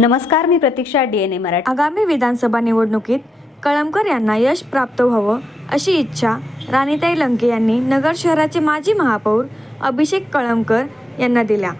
नमस्कार मी Pratiksha D N A Marathi. आगामी विधानसभा निवडणुकीत कळमकर यांना यश प्राप्त व्हावं अशी इच्छा राणीताई लंके यांनी नगर शहराचे माजी महापौर अभिषेक कळमकर यांना दिल्या.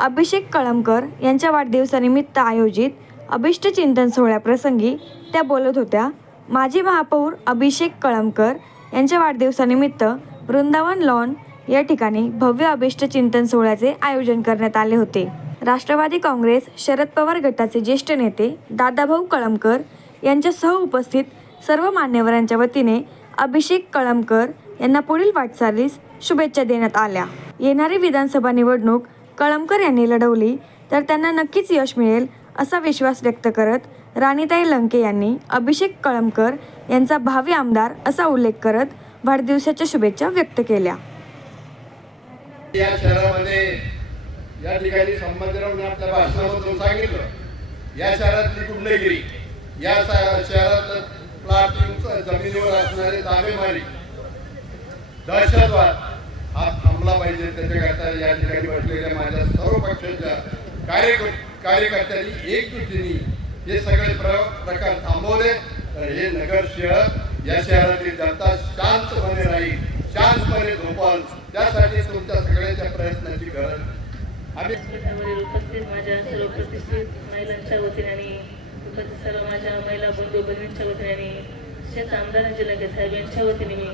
अभिषेक कळमकर यांच्या वाढदिवसानिमित्त आयोजित अभिष्ट चिंतन सोहळ्याप्रसंगी त्या बोलत होत्या माजी महापौर अभिषेक कळमकर यांच्या वाढदिवसानिमित्त वृंदावन लॉन या ठिकाणी भव्य अभिष्ट चिंतन सोहळ्याचे आयोजन करण्यात आले होते. राष्ट्रवादी काँग्रेस शरद पवार गटाचे ज्येष्ठ नेते दादाभाऊ कळमकर यांच्यासह उपस्थित सर्व मान्यवरांच्या वतीने अभिषेक कळमकर यांना पुढील वाटचालीस शुभेच्छा देण्यात आल्या. येणारी विधानसभा निवडणूक कळमकर यांनी लढवली तर त्यांना नक्कीच यश मिळेल असा विश्वास व्यक्त करत राणीताई लंके यांनी अभिषेक कळमकर यांचा भावी आमदार असा उल्लेख करत वाढदिवसाच्या शुभेच्छा व्यक्त केल्या. या ठिकाणी संबंधराव मी आपल्या भाषणामधून सांगितलं या शहरातली गुंडगिरी या शहरात प्लॉटिंग जमिनीवर असणारे ताबेमारी दहशतवाद हा थांबला पाहिजे त्याच्याकरता या ठिकाणी बसलेल्या माझ्या सर्व पक्षाच्या कार्यक कार्यकर्त्यांनी एकजुटीने हे सगळे प्र प्रकार थांबवले. तर हे नगर शहर या शहरातील जनता शांतपणे राहील शांतपणे झोपाल. त्यासाठी तुमच्या सगळ्यांच्या प्रयत्नाची गरज आम्ही उपस्थित माझ्या सर्व प्रतिष्ठित महिलांच्या वतीने आणि उपस्थित सर्व माझ्या महिला बंधू बहिणींच्या वतीने आणि शेत आमदारांचे लगे साहेब यांच्या वतीने मी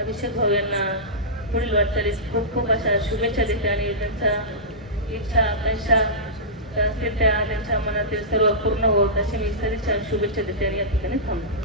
अभिषेक भाऊ यांना पुढील वाटचालीस खूप खूप अशा शुभेच्छा देते आणि त्यांच्या इच्छा आकांक्षा त्या असतील त्या त्यांच्या मनातील सर्व पूर्ण होत अशी मी सदिच्छा शुभेच्छा देते आणि या ठिकाणी थांबतो.